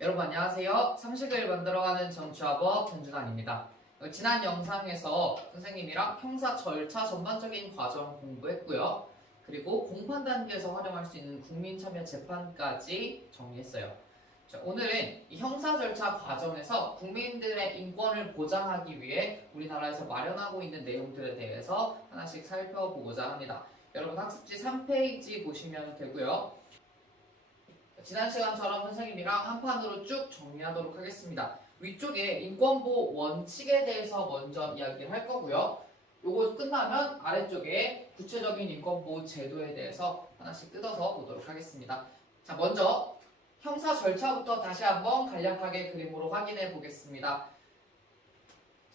여러분 안녕하세요. 상식을 만들어가는 정치화법 전준환입니다. 지난 영상에서 선생님이랑 형사 절차 전반적인 과정 공부했고요. 그리고 공판 단계에서 활용할 수 있는 국민참여 재판까지 정리했어요. 자, 오늘은 이 형사 절차 과정에서 국민들의 인권을 보장하기 위해 우리나라에서 마련하고 있는 내용들에 대해서 하나씩 살펴보고자 합니다. 여러분 학습지 3페이지 보시면 되고요. 지난 시간처럼 선생님이랑 한 판으로 쭉 정리하도록 하겠습니다. 위쪽에 인권보호 원칙에 대해서 먼저 이야기를 할 거고요. 요거 끝나면 아래쪽에 구체적인 인권보호 제도에 대해서 하나씩 뜯어서 보도록 하겠습니다. 자, 먼저 형사 절차부터 다시 한번 간략하게 그림으로 확인해 보겠습니다.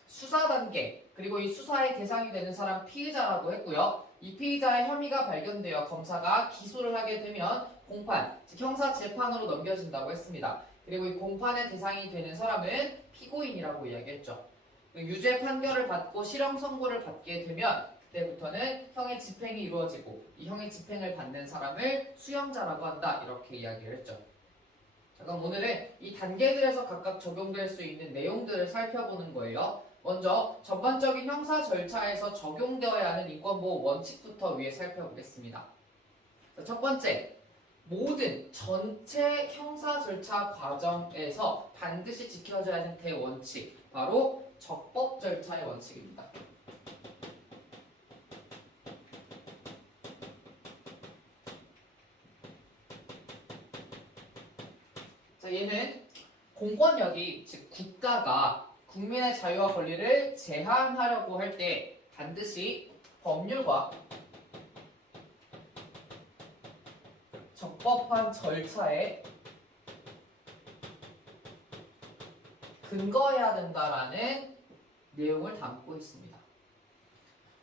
수사 단계, 그리고 이 수사의 대상이 되는 사람 피의자라고 했고요. 이 피의자의 혐의가 발견되어 검사가 기소를 하게 되면 공판, 즉 형사 재판으로 넘겨진다고 했습니다. 그리고 이 공판의 대상이 되는 사람은 피고인이라고 이야기했죠. 유죄 판결을 받고 실형 선고를 받게 되면 그때부터는 형의 집행이 이루어지고 이 형의 집행을 받는 사람을 수형자라고 한다, 이렇게 이야기를 했죠. 자, 그럼 오늘은 이 단계들에서 각각 적용될 수 있는 내용들을 살펴보는 거예요. 먼저 전반적인 형사 절차에서 적용되어야 하는 인권보호 원칙부터 위에 살펴보겠습니다. 자, 첫 번째, 모든 전체 형사 절차 과정에서 반드시 지켜져야 하는 대원칙, 바로 적법 절차의 원칙입니다. 자, 얘는 공권력이, 즉 국가가 국민의 자유와 권리를 제한하려고 할 때 반드시 법률과 적법한 절차에 근거해야 된다라는 내용을 담고 있습니다.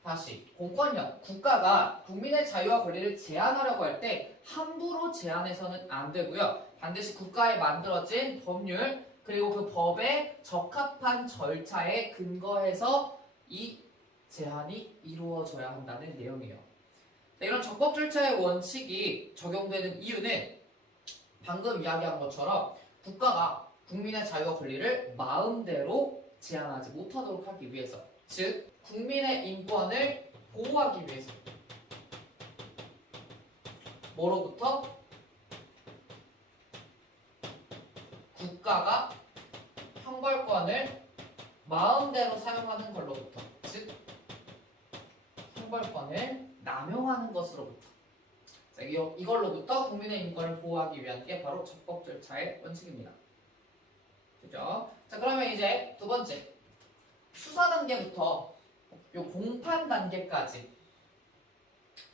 다시, 공권력, 국가가 국민의 자유와 권리를 제한하려고 할 때 함부로 제한해서는 안 되고요. 반드시 국가에 만들어진 법률, 그리고 그 법에 적합한 절차에 근거해서 이 제한이 이루어져야 한다는 내용이에요. 이런 적법 절차의 원칙이 적용되는 이유는 방금 이야기한 것처럼 국가가 국민의 자유와 권리를 마음대로 제한하지 못하도록 하기 위해서, 즉 국민의 인권을 보호하기 위해서, 뭐로부터? 국가가 형벌권을 마음대로 사용하는 걸로부터, 즉 형벌권을 남용하는 것으로부터, 자, 이걸로부터 국민의 인권을 보호하기 위한 게 바로 적법 절차의 원칙입니다. 그죠? 자, 그러면 이제 두 번째, 수사 단계부터 요 공판 단계까지,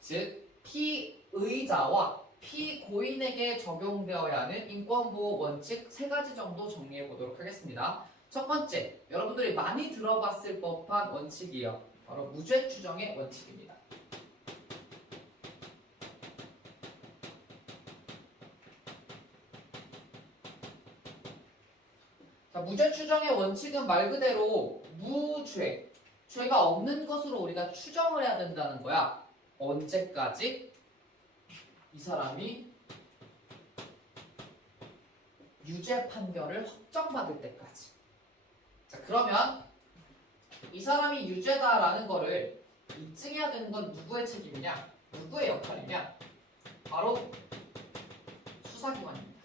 즉 피의자와 피고인에게 적용되어야 하는 인권보호 원칙 3가지 정도 정리해 보도록 하겠습니다. 첫 번째, 여러분들이 많이 들어봤을 법한 원칙이에요. 바로 무죄 추정의 원칙입니다. 자, 무죄 추정의 원칙은 말 그대로 무죄, 죄가 없는 것으로 우리가 추정을 해야 된다는 거야. 언제까지? 이 사람이 유죄 판결을 확정받을 때까지. 자, 그러면 이 사람이 유죄다라는 거를 입증해야 되는 건 누구의 책임이냐? 누구의 역할이냐? 바로 수사기관입니다.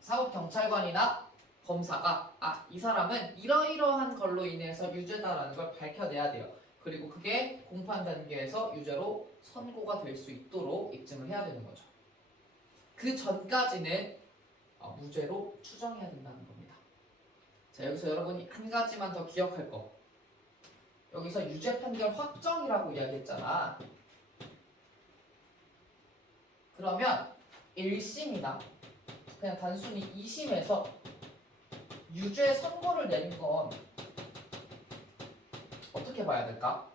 사법경찰관이나 검사가 이 사람은 이러이러한 걸로 인해서 유죄다라는 걸 밝혀내야 돼요. 그리고 그게 공판 단계에서 유죄로 선고가 될 수 있도록 입증을 해야 되는 거죠. 그 전까지는 무죄로 추정해야 된다는 겁니다. 자, 여기서 여러분이 한 가지만 더 기억할 거. 여기서 유죄 판결 확정이라고 이야기했잖아. 그러면 1심이나 그냥 단순히 2심에서 유죄 선고를 내린 건 어떻게 봐야 될까?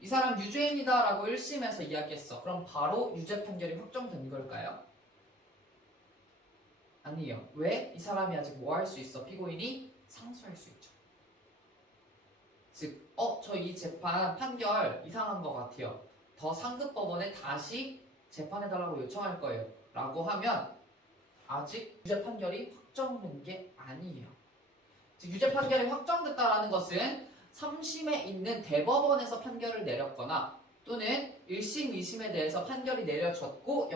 이 사람 유죄인이다 라고 1심에서 이야기했어. 그럼 바로 유죄 판결이 확정된 걸까요? 아니에요. 왜? 이 사람이 아직 뭐 할 수 있어? 피고인이 상소할 수 있죠. 즉, 저 이 재판 판결 이상한 것 같아요. 더 상급 법원에 다시 재판해달라고 요청할 거예요. 라고 하면 아직 유죄 판결이 확정된 게 아니에요. 즉, 유죄 판결이 확정됐다는 것은 3심에 있는 대법원에서 판결을 내렸거나 또는 1심, 2심에 대해서 판결이 내려졌고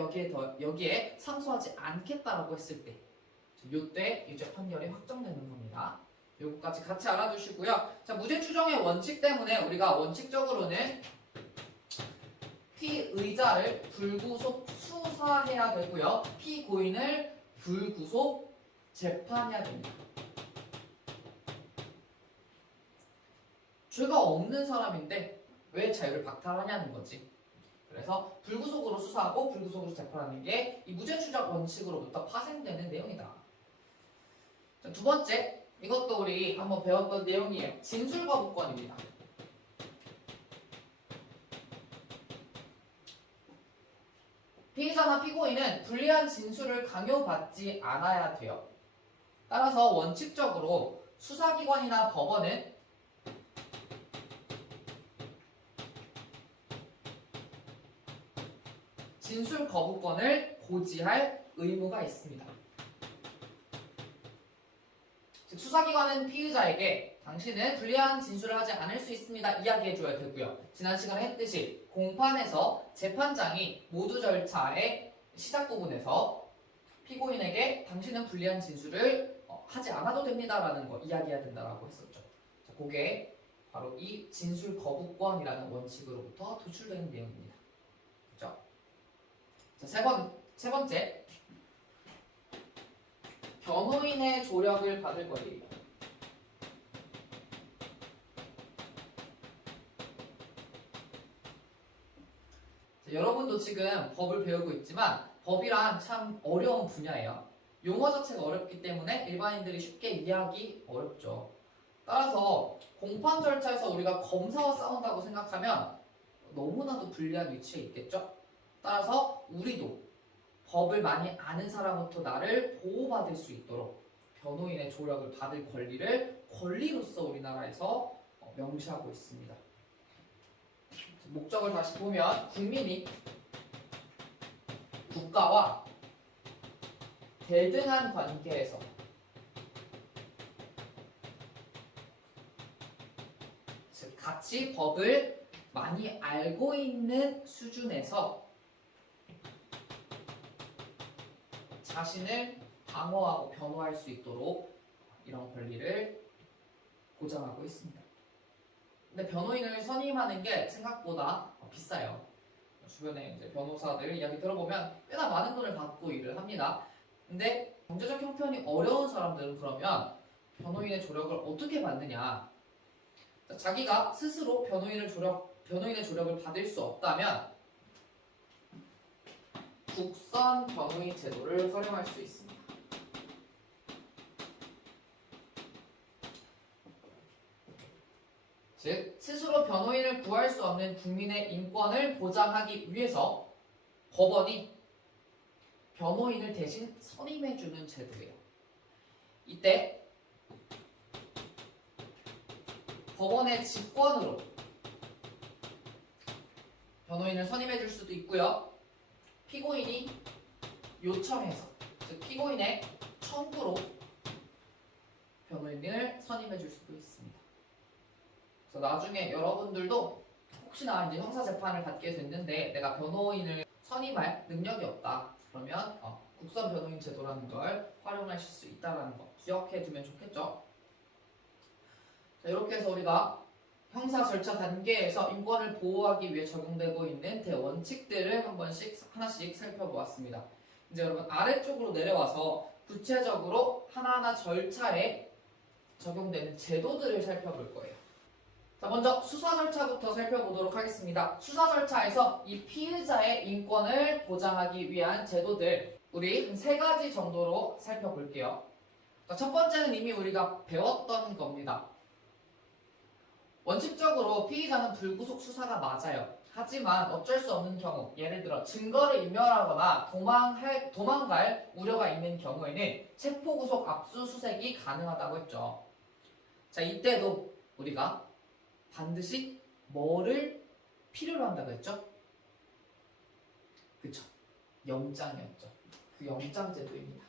여기에 상소하지 않겠다라고 했을 때 이때 유죄 판결이 확정되는 겁니다. 요거까지 같이 알아두시고요. 자, 무죄 추정의 원칙 때문에 우리가 원칙적으로는 피의자를 불구속 수사해야 되고요. 피고인을 불구속 재판해야 됩니다. 죄가 없는 사람인데 왜 자유를 박탈하냐는 거지. 그래서 불구속으로 수사하고 불구속으로 재판하는 게 이 무죄 추정 원칙으로부터 파생되는 내용이다. 자, 두 번째, 이것도 우리 한번 배웠던 내용이에요. 진술거부권입니다. 피의자나 피고인은 불리한 진술을 강요받지 않아야 돼요. 따라서 원칙적으로 수사기관이나 법원은 진술 거부권을 고지할 의무가 있습니다. 즉, 수사기관은 피의자에게 당신은 불리한 진술을 하지 않을 수 있습니다. 이야기해줘야 되고요. 지난 시간에 했듯이 공판에서 재판장이 모두 절차의 시작 부분에서 피고인에게 당신은 불리한 진술을 하지 않아도 됩니다라는 거 이야기해야 된다라고 했었죠. 자, 그게 바로 이 진술 거부권이라는 원칙으로부터 도출되는 내용입니다. 그렇죠? 자, 세 번째, 변호인의 조력을 받을 권리. 자, 여러분도 지금 법을 배우고 있지만 법이란 참 어려운 분야예요. 용어 자체가 어렵기 때문에 일반인들이 쉽게 이해하기 어렵죠. 따라서 공판 절차에서 우리가 검사와 싸운다고 생각하면 너무나도 불리한 위치에 있겠죠. 따라서 우리도 법을 많이 아는 사람부터 나를 보호받을 수 있도록 변호인의 조력을 받을 권리로서 우리나라에서 명시하고 있습니다. 목적을 다시 보면 국민이 국가와 대등한 관계에서 즉 같이 법을 많이 알고 있는 수준에서 자신을 방어하고 변호할 수 있도록 이런 권리를 보장하고 있습니다. 근데 변호인을 선임하는 게 생각보다 비싸요. 주변에 이제 변호사들 이야기 들어보면 꽤나 많은 돈을 받고 일을 합니다. 근데 경제적 형편이 어려운 사람들은 그러면 변호인의 조력을 어떻게 받느냐? 자기가 스스로 변호인의 조력을 받을 수 없다면 국선 변호인 제도를 활용할 수 있습니다. 즉, 스스로 변호인을 구할 수 없는 국민의 인권을 보장하기 위해서 법원이 변호인을 대신 선임해주는 제도예요. 이때 법원의 직권으로 변호인을 선임해줄 수도 있고요. 피고인이 요청해서, 즉 피고인의 청구로 변호인을 선임해줄 수도 있습니다. 그래서 나중에 여러분들도 혹시나 이제 형사재판을 받게 됐는데 내가 변호인을 선임할 능력이 없다. 그러면 국선 변호인 제도라는 걸 활용하실 수 있다는 거 기억해두면 좋겠죠. 자, 이렇게 해서 우리가 형사 절차 단계에서 인권을 보호하기 위해 적용되고 있는 대원칙들을 하나씩 살펴보았습니다. 이제 여러분 아래쪽으로 내려와서 구체적으로 하나하나 절차에 적용되는 제도들을 살펴볼 거예요. 자, 먼저 수사 절차부터 살펴보도록 하겠습니다. 수사 절차에서 이 피의자의 인권을 보장하기 위한 제도들 우리 한 3가지 정도로 살펴볼게요. 자, 첫 번째는 이미 우리가 배웠던 겁니다. 원칙적으로 피의자는 불구속 수사가 맞아요. 하지만 어쩔 수 없는 경우, 예를 들어 증거를 인멸하거나 도망갈 우려가 있는 경우에는 체포구속 압수수색이 가능하다고 했죠. 자, 이때도 우리가 반드시 뭐를 필요로 한다고 했죠? 그쵸? 영장이었죠. 그 영장제도입니다.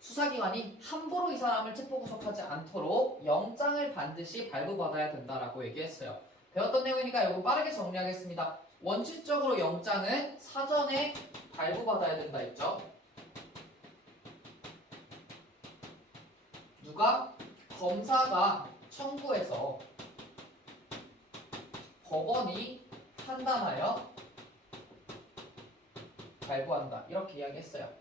수사기관이 함부로 이 사람을 체포 구속하지 않도록 영장을 반드시 발부받아야 된다라고 얘기했어요. 배웠던 내용이니까 이거 빠르게 정리하겠습니다. 원칙적으로 영장은 사전에 발부받아야 된다 했죠. 누가? 검사가 청구해서 법원이 판단하여 발부한다. 이렇게 이야기했어요.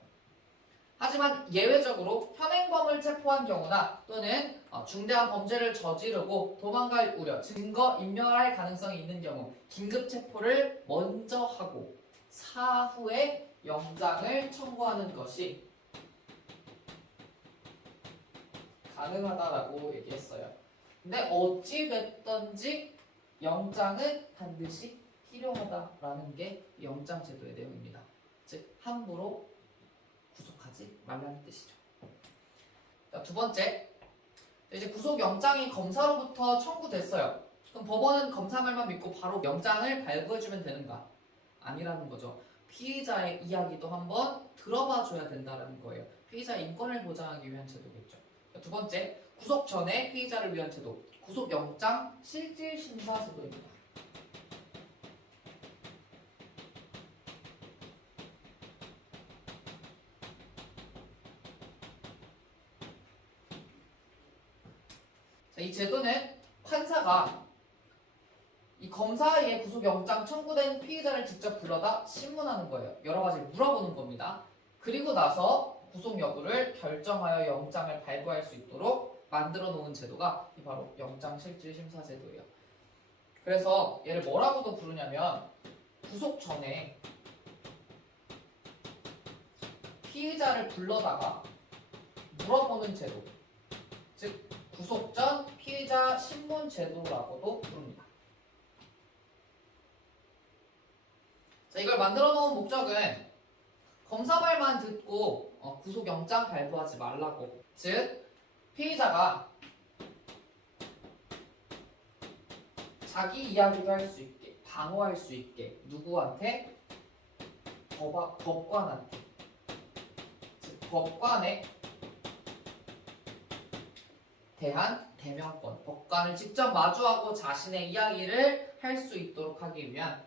하지만 예외적으로 현행범을 체포한 경우나 또는 중대한 범죄를 저지르고 도망갈 우려, 증거 인멸할 가능성이 있는 경우 긴급 체포를 먼저 하고 사후에 영장을 청구하는 것이 가능하다라고 얘기했어요. 근데 어찌 됐든지 영장은 반드시 필요하다라는 게 영장 제도의 내용입니다. 즉 함부로 구속하지 말라는 뜻이죠. 자, 두 번째, 이제 구속영장이 검사로부터 청구됐어요. 그럼 법원은 검사 말만 믿고 바로 영장을 발부해주면 되는가? 아니라는 거죠. 피의자의 이야기도 한번 들어봐 줘야 된다는 거예요. 피의자의 인권을 보장하기 위한 제도겠죠. 자, 두 번째, 구속 전에 피의자를 위한 제도, 구속영장 실질심사 제도입니다. 이 제도는 판사가 이 검사의 구속영장 청구된 피의자를 직접 불러다 신문하는 거예요. 여러 가지 물어보는 겁니다. 그리고 나서 구속 여부를 결정하여 영장을 발부할 수 있도록 만들어 놓은 제도가 바로 영장실질심사 제도예요. 그래서 얘를 뭐라고도 부르냐면 구속 전에 피의자를 불러다가 물어보는 제도, 즉 구속 전 피의자 신문 제도라고도 부릅니다. 자, 이걸 만들어 놓은 목적은 검사 말만 듣고 구속영장 발부하지 말라고. 즉 피의자가 자기 이야기도 할 수 있게, 방어할 수 있게 누구한테? 법관한테. 즉 법관에 대한 대면권, 법관을 직접 마주하고 자신의 이야기를 할 수 있도록 하기 위한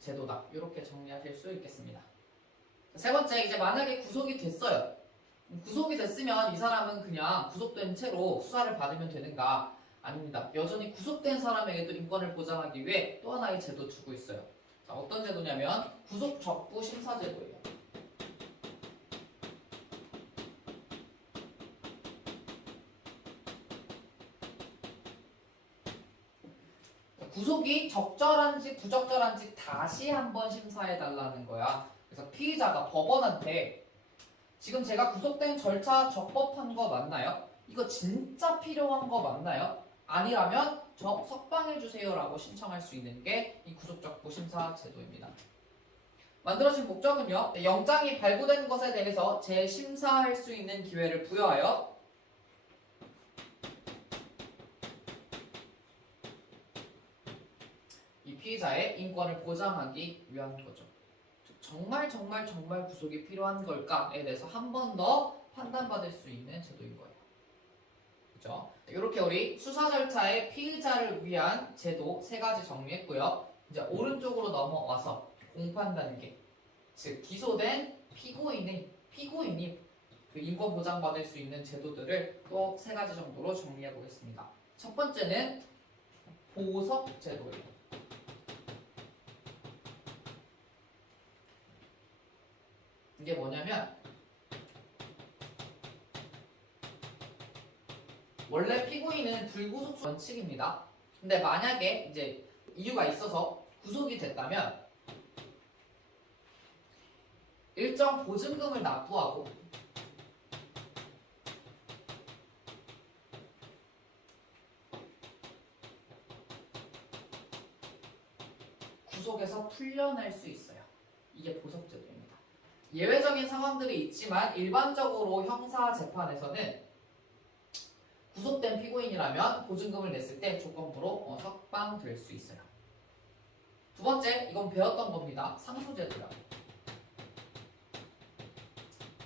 제도다. 이렇게 정리하실 수 있겠습니다. 세 번째, 이제 만약에 구속이 됐어요. 구속이 됐으면 이 사람은 그냥 구속된 채로 수사를 받으면 되는가? 아닙니다. 여전히 구속된 사람에게도 인권을 보장하기 위해 또 하나의 제도 두고 있어요. 자, 어떤 제도냐면 구속적부 심사제도예요. 구속이 적절한지 부적절한지 다시 한번 심사해달라는 거야. 그래서 피의자가 법원한테 지금 제가 구속된 절차 적법한 거 맞나요? 이거 진짜 필요한 거 맞나요? 아니라면 저 석방해주세요 라고 신청할 수 있는 게 이 구속적부 심사 제도입니다. 만들어진 목적은요, 영장이 발부된 것에 대해서 재심사할 수 있는 기회를 부여하여 이 피의자의 인권을 보장하기 위한 거죠. 정말 구속이 필요한 걸까에 대해서 한 번 더 판단받을 수 있는 제도인 거예요. 그죠? 이렇게 우리 수사 절차의 피의자를 위한 제도 세 가지 정리했고요. 이제 오른쪽으로 넘어와서 공판 단계, 즉 기소된 피고인이 그 인권 보장받을 수 있는 제도들을 또 세 가지 정도로 정리해 보겠습니다. 첫 번째는 보석 제도예요. 이게 뭐냐면 원래 피고인은 불구속 원칙입니다. 근데 만약에 이제 이유가 있어서 구속이 됐다면 일정 보증금을 납부하고 구속에서 풀려날 수 있어요. 이게 보석제도입니다. 예외적인 상황들이 있지만 일반적으로 형사 재판에서는 구속된 피고인이라면 보증금을 냈을 때 조건부로 석방될 수 있어요. 두 번째, 이건 배웠던 겁니다. 상소제도요.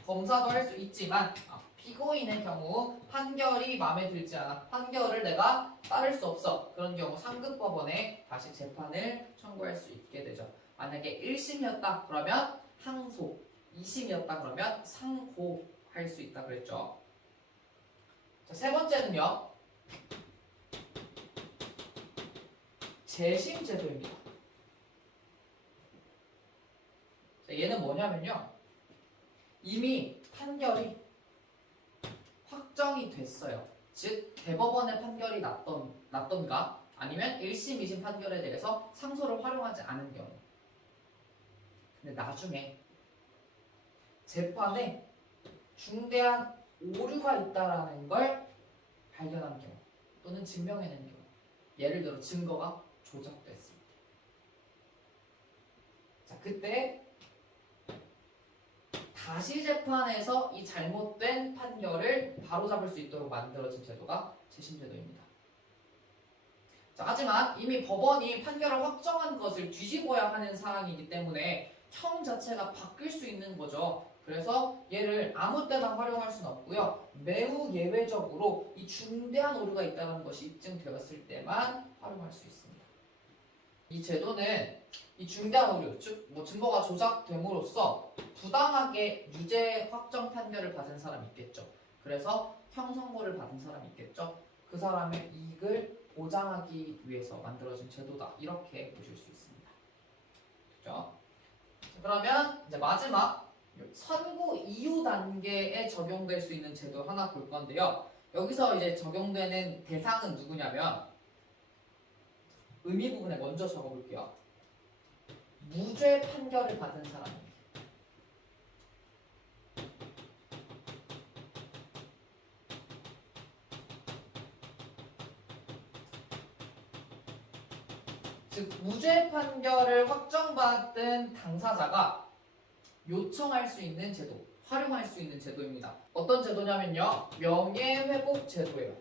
검사도 할 수 있지만 피고인의 경우 판결이 마음에 들지 않아 판결을 내가 따를 수 없어. 그런 경우 상급법원에 다시 재판을 청구할 수 있게 되죠. 만약에 1심이었다 그러면 항소, 2심이었다 그러면 상고할 수 있다 그랬죠. 자, 세 번째는요. 재심제도입니다. 자, 얘는 뭐냐면요. 이미 판결이 확정이 됐어요. 즉 대법원의 판결이 났던가 아니면 1심, 2심 판결에 대해서 상소를 활용하지 않은 경우. 근데 나중에 재판에 중대한 오류가 있다라는 걸 발견한 경우 또는 증명해낸 경우, 예를 들어 증거가 조작됐습니다. 자, 그때 다시 재판에서 이 잘못된 판결을 바로잡을 수 있도록 만들어진 제도가 재심제도입니다. 자, 하지만 이미 법원이 판결을 확정한 것을 뒤집어야 하는 상황이기 때문에 형 자체가 바뀔 수 있는 거죠. 그래서 얘를 아무 때나 활용할 수는 없고요. 매우 예외적으로 이 중대한 오류가 있다는 것이 입증되었을 때만 활용할 수 있습니다. 이 제도는 이 중대한 오류, 즉 증거가 조작됨으로써 부당하게 유죄 확정 판결을 받은 사람이 있겠죠. 그래서 형선고를 받은 사람이 있겠죠. 그 사람의 이익을 보장하기 위해서 만들어진 제도다. 이렇게 보실 수 있습니다. 그렇죠? 그러면 이제 마지막 선고 이후 단계에 적용될 수 있는 제도 하나 볼 건데요. 여기서 이제 적용되는 대상은 누구냐면 의미 부분에 먼저 적어볼게요. 무죄 판결을 받은 사람입니다. 즉 무죄 판결을 확정받은 당사자가 요청할 수 있는 제도, 활용할 수 있는 제도입니다. 어떤 제도냐면요. 명예회복 제도예요.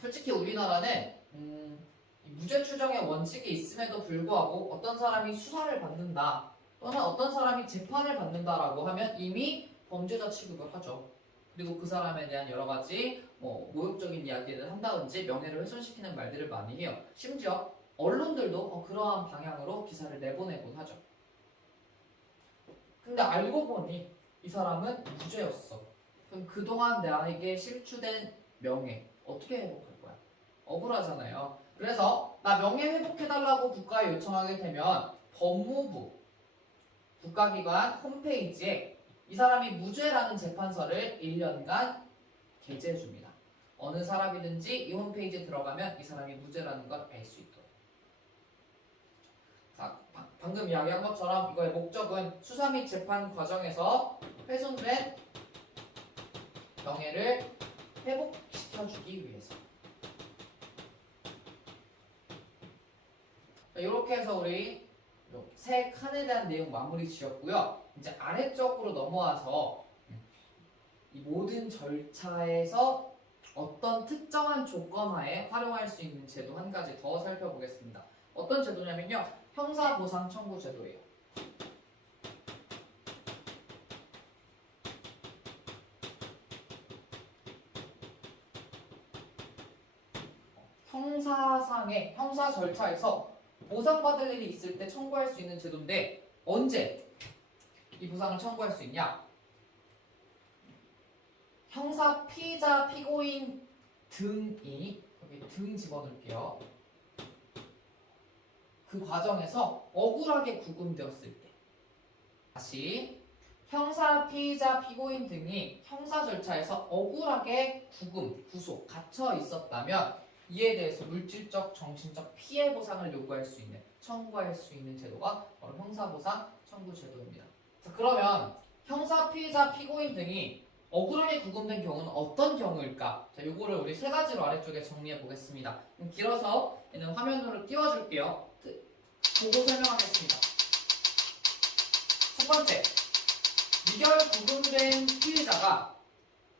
솔직히 우리나라는 무죄 추정의 원칙이 있음에도 불구하고 어떤 사람이 수사를 받는다 또는 어떤 사람이 재판을 받는다라고 하면 이미 범죄자 취급을 하죠. 그리고 그 사람에 대한 여러 가지 모욕적인 이야기를 한다든지 명예를 훼손시키는 말들을 많이 해요. 심지어 언론들도 그러한 방향으로 기사를 내보내곤 하죠. 근데 알고 보니 이 사람은 무죄였어. 그럼 그동안 나에게 실추된 명예 어떻게 회복할 거야? 억울하잖아요. 그래서 나 명예 회복해달라고 국가에 요청하게 되면 법무부 국가기관 홈페이지에 이 사람이 무죄라는 재판서를 1년간 게재해줍니다. 어느 사람이든지 이 홈페이지에 들어가면 이 사람이 무죄라는 걸 알 수 있도록. 자, 방금 이야기한 것처럼 이거의 목적은 수사 및 재판 과정에서 훼손된 명예를 회복시켜주기 위해서. 자, 이렇게 해서 우리 세 칸에 대한 내용 마무리 지었고요. 이제 아래쪽으로 넘어와서 이 모든 절차에서 어떤 특정한 조건하에 활용할 수 있는 제도 한 가지 더 살펴보겠습니다. 어떤 제도냐면요. 형사보상 청구 제도예요. 형사상의 형사 절차에서 보상받을 일이 있을 때 청구할 수 있는 제도인데 언제 이 보상을 청구할 수 있냐? 형사 피의자 피고인 등이 여기 등 집어넣을게요. 그 과정에서 억울하게 구금되었을 때 다시 형사 피의자 피고인 등이 형사 절차에서 억울하게 구금, 구속, 갇혀 있었다면 이에 대해서 물질적, 정신적 피해 보상을 요구할 수 있는, 청구할 수 있는 제도가 바로 형사보상 청구 제도입니다. 자, 그러면 형사 피의자 피고인 등이 억울하게 구금된 경우는 어떤 경우일까? 자, 요거를 우리 세 가지로 아래쪽에 정리해 보겠습니다. 길어서 얘는 화면으로 띄워줄게요. 보고 설명하겠습니다. 첫 번째, 미결 구금된 피의자가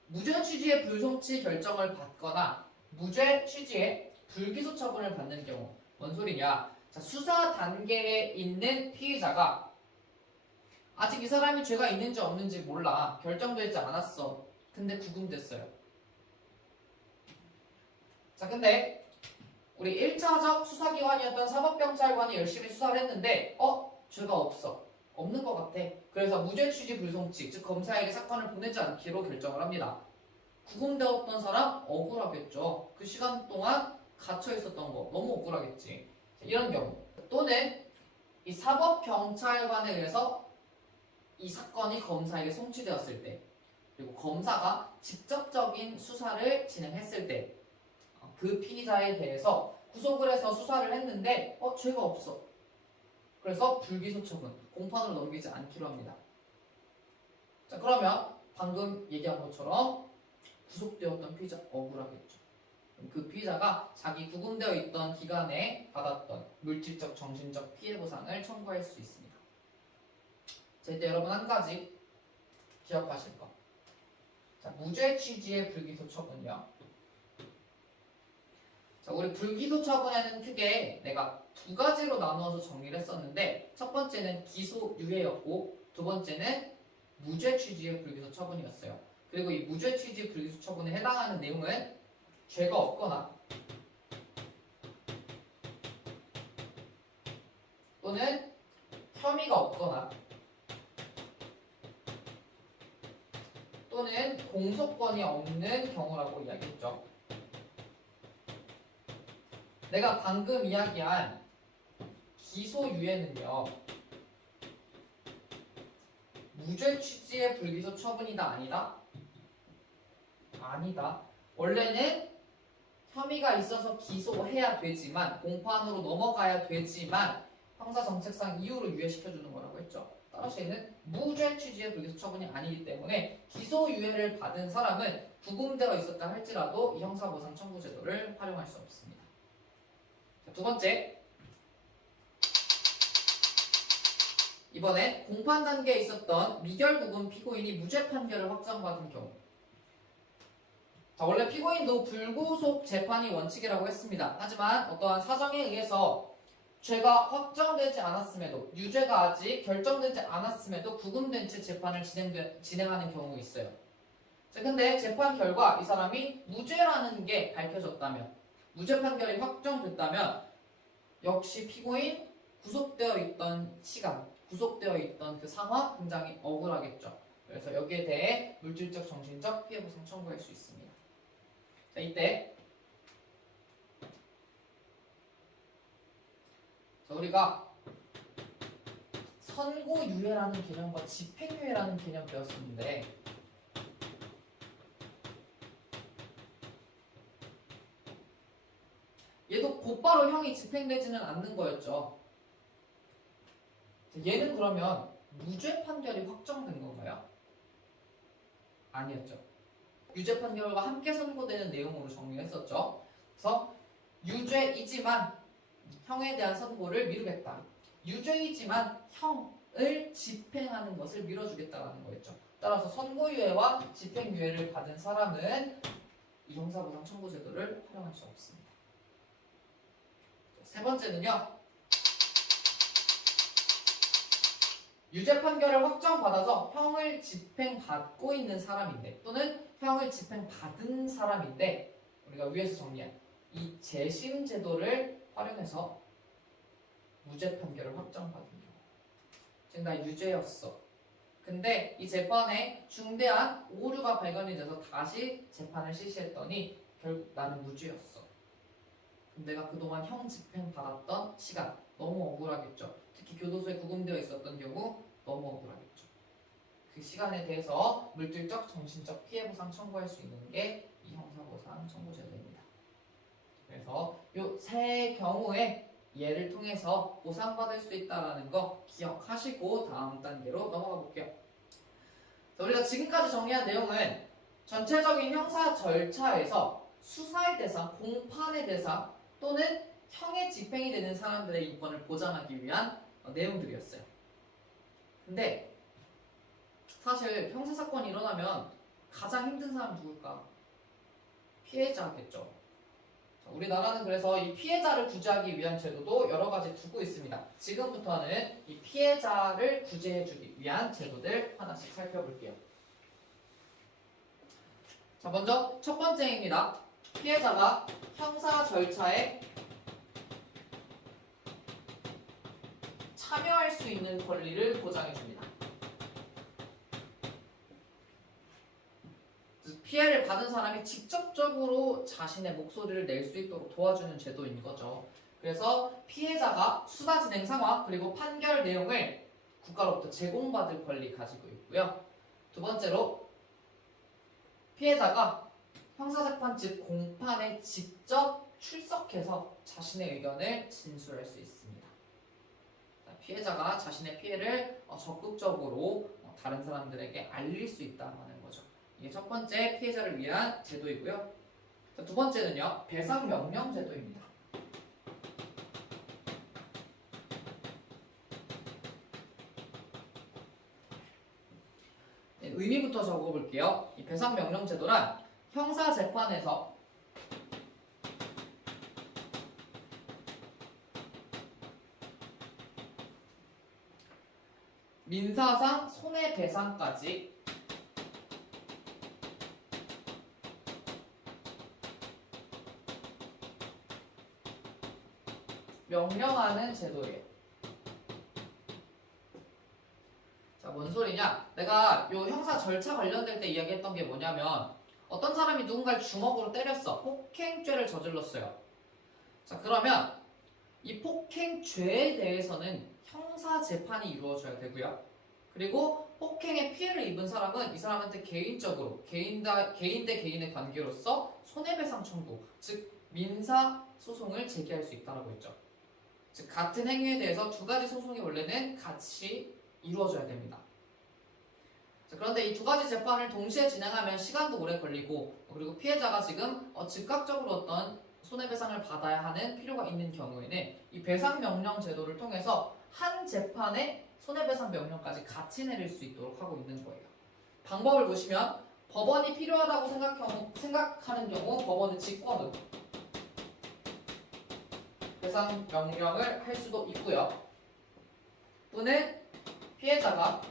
무죄 취지의 불송치 결정을 받거나 무죄 취지의 불기소 처분을 받는 경우. 뭔 소리냐? 자, 수사 단계에 있는 피의자가 아직 이 사람이 죄가 있는지 없는지 몰라. 결정되지 않았어. 근데 구금됐어요. 자, 근데 우리 1차적 수사기관이었던 사법경찰관이 열심히 수사를 했는데 죄가 없어. 없는 것 같아. 그래서 무죄 취지 불송치, 즉 검사에게 사건을 보내지 않기로 결정을 합니다. 구금되었던 사람 억울하겠죠. 그 시간 동안 갇혀 있었던 거 너무 억울하겠지. 이런 경우 또는 이 사법경찰관에 의해서 이 사건이 검사에게 송치되었을 때, 그리고 검사가 직접적인 수사를 진행했을 때, 그 피의자에 대해서 구속을 해서 수사를 했는데 죄가 없어. 그래서 불기소 처분, 공판으로 넘기지 않기로 합니다. 자, 그러면 방금 얘기한 것처럼 구속되었던 피의자 억울하겠죠. 그 피의자가 자기 구금되어 있던 기간에 받았던 물질적, 정신적 피해 보상을 청구할 수 있습니다. 자, 이때 여러분 한 가지 기억하실 거. 자, 무죄 취지의 불기소 처분이요. 자, 우리 불기소 처분에는 크게 내가 두 가지로 나누어서 정리를 했었는데, 첫 번째는 기소유예였고 두 번째는 무죄 취지의 불기소 처분이었어요. 그리고 이 무죄 취지 불기소 처분에 해당하는 내용은 죄가 없거나 또는 혐의가 없거나 또는 공소권이 없는 경우라고 이야기했죠. 내가 방금 이야기한 기소유예는요, 무죄 취지의 불기소 처분이다 아니다? 아니다. 원래는 혐의가 있어서 기소해야 되지만, 공판으로 넘어가야 되지만 형사정책상 이유로 유예시켜주는 거라고 했죠. 따라서 얘는 무죄 취지의 불기소 처분이 아니기 때문에 기소유예를 받은 사람은 구금되어 있었다 할지라도 이 형사보상 청구 제도를 활용할 수 없습니다. 자, 두 번째, 이번엔 공판 단계에 있었던 미결 구금 피고인이 무죄 판결을 확정받은 경우. 자, 원래 피고인도 불구속 재판이 원칙이라고 했습니다. 하지만 어떠한 사정에 의해서 죄가 확정되지 않았음에도, 유죄가 아직 결정되지 않았음에도 구금된 채 재판을 진행하는 경우가 있어요. 자, 근데 재판 결과 이 사람이 무죄라는 게 밝혀졌다면, 무죄 판결이 확정됐다면 역시 피고인 구속되어 있던 시간, 구속되어 있던 그 상황 굉장히 억울하겠죠. 그래서 여기에 대해 물질적, 정신적 피해보상 청구할 수 있습니다. 자, 이때 우리가 선고유예라는 개념과 집행유예라는 개념 배웠었는데, 얘도 곧바로 형이 집행되지는 않는 거였죠. 얘는 그러면 무죄 판결이 확정된 건가요? 아니었죠. 유죄 판결과 함께 선고되는 내용으로 정리했었죠. 그래서 유죄이지만 형에 대한 선고를 미루겠다. 유죄이지만 형을 집행하는 것을 미뤄주겠다라는 거였죠. 따라서 선고유예와 집행유예를 받은 사람은 이 형사보상 청구 제도를 활용할 수 없습니다. 세 번째는요, 유죄 판결을 확정받아서 형을 집행받고 있는 사람인데, 또는 형을 집행받은 사람인데, 우리가 위에서 정리한 이 재심 제도를 활용해서 무죄 판결을 확정받은 경우. 지금 나 유죄였어. 근데 이 재판에 중대한 오류가 발견이 돼서 다시 재판을 실시했더니 결국 나는 무죄였어. 내가 그동안 형 집행받았던 시간 너무 억울하겠죠. 특히 교도소에 구금되어 있었던 경우 너무 억울하겠죠. 그 시간에 대해서 물질적, 정신적 피해보상 청구할 수 있는 게 이 형사보상 청구제도입니다. 그래서 이 세 경우에 예를 통해서 보상받을 수 있다는 거 기억하시고 다음 단계로 넘어가 볼게요. 자, 우리가 지금까지 정리한 내용은 전체적인 형사 절차에서 수사의 대상, 공판의 대상 또는 형의 집행이 되는 사람들의 인권을 보장하기 위한 내용들이었어요. 근데 사실 형사사건이 일어나면 가장 힘든 사람 누굴까? 피해자겠죠. 우리나라는 그래서 이 피해자를 구제하기 위한 제도도 여러 가지 두고 있습니다. 지금부터는 이 피해자를 구제해주기 위한 제도들 하나씩 살펴볼게요. 자, 먼저 첫 번째입니다. 피해자가 형사 절차에 참여할 수 있는 권리를 보장해줍니다. 피해를 받은 사람이 직접적으로 자신의 목소리를 낼 수 있도록 도와주는 제도인 거죠. 그래서 피해자가 수사 진행 상황 그리고 판결 내용을 국가로부터 제공받을 권리 가지고 있고요. 두 번째로 피해자가 형사재판 즉 공판에 직접 출석해서 자신의 의견을 진술할 수 있습니다. 피해자가 자신의 피해를 적극적으로 다른 사람들에게 알릴 수 있다는 거죠. 이게 첫 번째 피해자를 위한 제도이고요. 두 번째는요, 배상명령 제도입니다. 네, 의미부터 적어볼게요. 이 배상명령 제도란 형사재판에서 민사상 손해배상까지 명령하는 제도예요. 자, 뭔 소리냐? 내가 요 형사 절차 관련될 때 이야기했던 게 뭐냐면 어떤 사람이 누군가를 주먹으로 때렸어. 폭행죄를 저질렀어요. 자, 그러면 이 폭행죄에 대해서는 형사 재판이 이루어져야 되고요. 그리고 폭행의 피해를 입은 사람은 이 사람한테 개인적으로 개인 대 개인의 관계로서 손해배상 청구, 즉 민사 소송을 제기할 수 있다고 했죠. 즉 같은 행위에 대해서 두 가지 소송이 원래는 같이 이루어져야 됩니다. 자, 그런데 이 두 가지 재판을 동시에 진행하면 시간도 오래 걸리고 그리고 피해자가 지금 즉각적으로 어떤 손해배상을 받아야 하는 필요가 있는 경우에는 이 배상명령 제도를 통해서 한 재판에 손해배상 명령까지 같이 내릴 수 있도록 하고 있는 거예요. 방법을 보시면 법원이 필요하다고 생각하는 경우 법원은 직권으로 배상 명령을 할 수도 있고요. 또는 피해자가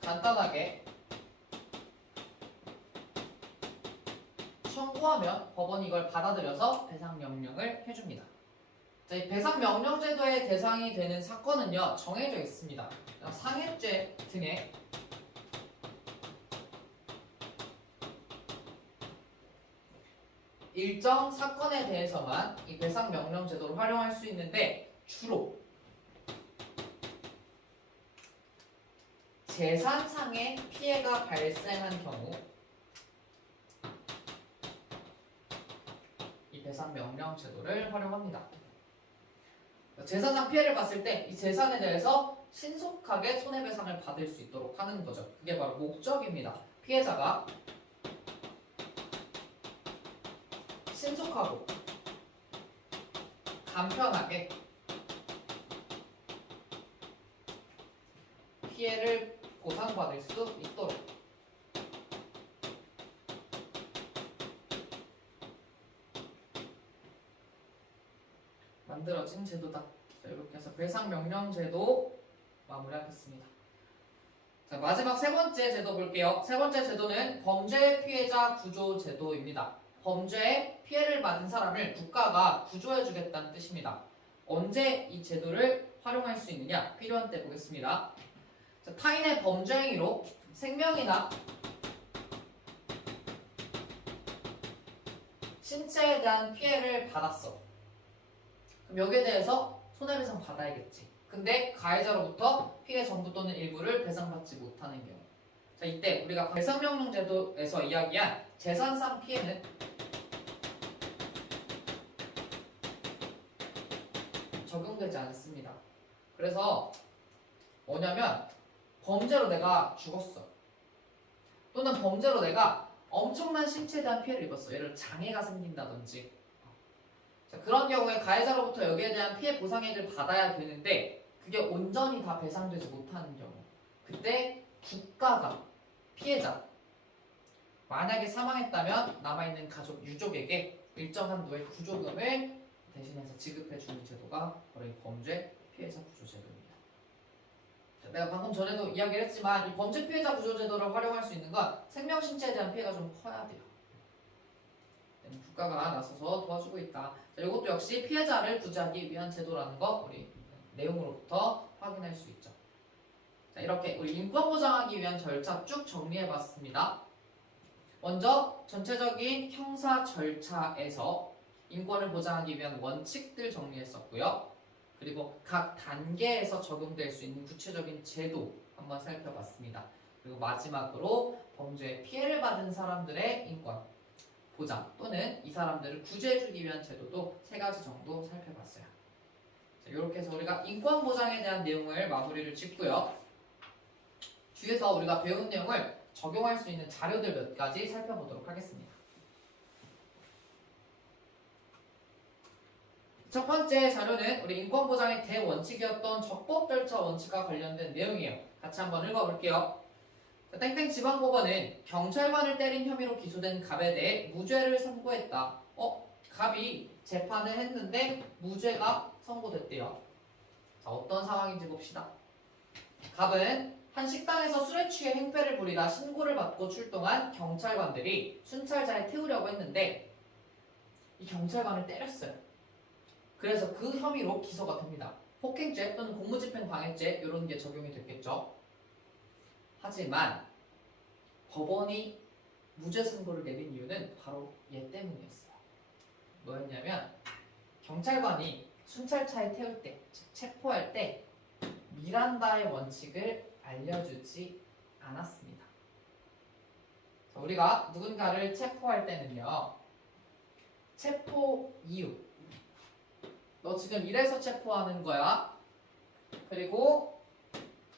간단하게 청구하면 법원이 이걸 받아들여서 배상 명령을 해줍니다. 자, 이 배상 명령 제도의 대상이 되는 사건은요 정해져 있습니다. 상해죄 등의 일정 사건에 대해서만 이 배상 명령 제도를 활용할 수 있는데 주로 재산상의 피해가 발생한 경우 이 배상 명령 제도를 활용합니다. 재산상 피해를 봤을 때 이 재산에 대해서 신속하게 손해배상을 받을 수 있도록 하는 거죠. 그게 바로 목적입니다. 피해자가 신속하고 간편하게 피해를 보상받을 수 있도록 만들어진 제도다. 자, 이렇게 해서 배상명령 제도 마무리하겠습니다. 자, 마지막 세 번째 제도 볼게요. 세 번째 제도는 범죄 피해자 구조 제도입니다. 범죄에 피해를 받은 사람을 국가가 구조해주겠다는 뜻입니다. 언제 이 제도를 활용할 수 있느냐? 필요한 때 보겠습니다. 자, 타인의 범죄 행위로 생명이나 신체에 대한 피해를 받았어. 그럼 여기에 대해서 손해배상 받아야겠지. 근데 가해자로부터 피해 전부 또는 일부를 배상받지 못하는 경우. 자, 이때 우리가 배상명령 제도에서 이야기한 재산상 피해는 적용되지 않습니다. 그래서 뭐냐면 범죄로 내가 죽었어. 또는 범죄로 내가 엄청난 신체에 대한 피해를 입었어. 예를 들어 장애가 생긴다든지. 자, 그런 경우에 가해자로부터 여기에 대한 피해 보상액을 받아야 되는데 그게 온전히 다 배상되지 못하는 경우, 그때 국가가 피해자, 만약에 사망했다면 남아있는 가족 유족에게 일정 한도의 구조금을 대신해서 지급해주는 제도가 바로 이 범죄 피해자 구조제도입니다. 내가 방금 전에도 이야기를 했지만 이 범죄 피해자 구조제도를 활용할 수 있는 건 생명 신체에 대한 피해가 좀 커야 돼요. 국가가 나서서 도와주고 있다. 자, 이것도 역시 피해자를 구제하기 위한 제도라는 거 우리 내용으로부터 확인할 수 있죠. 자, 이렇게 우리 인권 보장하기 위한 절차 쭉 정리해봤습니다. 먼저 전체적인 형사 절차에서 인권을 보장하기 위한 원칙들 정리했었고요. 그리고 각 단계에서 적용될 수 있는 구체적인 제도 한번 살펴봤습니다. 그리고 마지막으로 범죄에 피해를 받은 사람들의 인권 보장 또는 이 사람들을 구제해주기 위한 제도도 3가지 정도 살펴봤어요. 자, 이렇게 해서 우리가 인권 보장에 대한 내용을 마무리를 짓고요. 뒤에서 우리가 배운 내용을 적용할 수 있는 자료들 몇 가지 살펴보도록 하겠습니다. 첫 번째 자료는 우리 인권보장의 대원칙이었던 적법절차 원칙과 관련된 내용이에요. 같이 한번 읽어볼게요. 땡땡 지방법원은 경찰관을 때린 혐의로 기소된 갑에 대해 무죄를 선고했다. 갑이 재판을 했는데 무죄가 선고됐대요. 자, 어떤 상황인지 봅시다. 갑은 한 식당에서 술에 취해 행패를 부리다 신고를 받고 출동한 경찰관들이 순찰자에 태우려고 했는데 이 경찰관을 때렸어요. 그래서 그 혐의로 기소가 됩니다. 폭행죄 또는 공무집행 방해죄 이런 게 적용이 됐겠죠. 하지만 법원이 무죄 선고를 내린 이유는 바로 얘 때문이었어요. 뭐였냐면 경찰관이 순찰차에 태울 때, 즉 체포할 때 미란다의 원칙을 알려주지 않았습니다. 자, 우리가 누군가를 체포할 때는요, 체포 이유, 너 지금 이래서 체포하는 거야. 그리고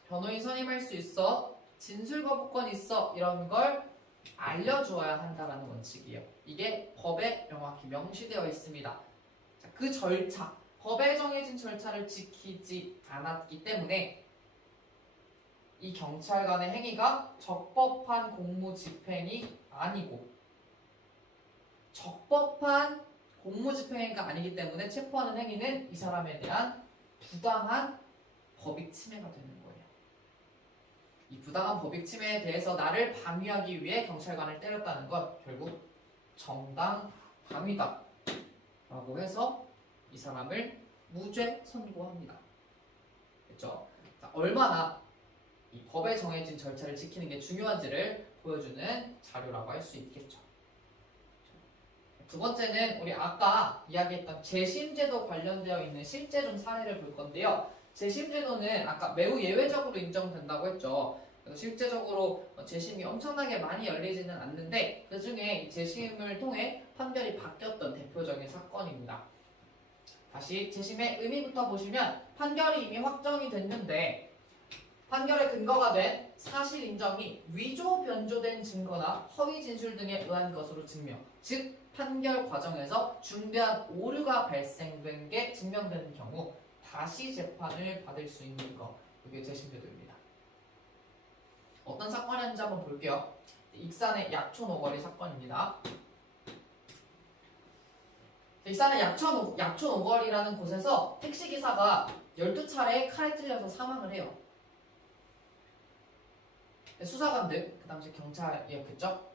변호인 선임할 수 있어. 진술 거부권 있어. 이런 걸 알려주어야 한다는 원칙이에요. 이게 법에 명확히 명시되어 있습니다. 자, 그 절차, 법에 정해진 절차를 지키지 않았기 때문에 이 경찰관의 행위가 적법한 공무집행이 아니고 적법한 공무집행행위가 아니기 때문에 체포하는 행위는 이 사람에 대한 부당한 법익 침해가 되는 거예요. 이 부당한 법익 침해에 대해서 나를 방위하기 위해 경찰관을 때렸다는 건 결국 정당 방위다 라고 해서 이 사람을 무죄 선고합니다. 그렇죠? 자, 얼마나 이 법에 정해진 절차를 지키는 게 중요한지를 보여주는 자료라고 할 수 있겠죠. 두 번째는 우리 아까 이야기했던 재심제도 관련되어 있는 실제 좀 사례를 볼 건데요. 재심제도는 아까 매우 예외적으로 인정된다고 했죠. 그래서 실제적으로 재심이 엄청나게 많이 열리지는 않는데 그 중에 재심을 통해 판결이 바뀌었던 대표적인 사건입니다. 다시 재심의 의미부터 보시면 판결이 이미 확정이 됐는데 판결의 근거가 된 사실 인정이 위조 변조된 증거나 허위 진술 등에 의한 것으로 증명, 즉 판결 과정에서 중대한 오류가 발생된 게 증명되는 경우 다시 재판을 받을 수 있는 것, 이게 재심제도입니다. 어떤 사건이었는지 한번 볼게요. 익산의 약촌 오거리 사건입니다. 익산의 약촌 오거리라는 곳에서 택시기사가 12차례 칼에 찔려서 사망을 해요. 수사관들, 그 당시 경찰이었겠죠?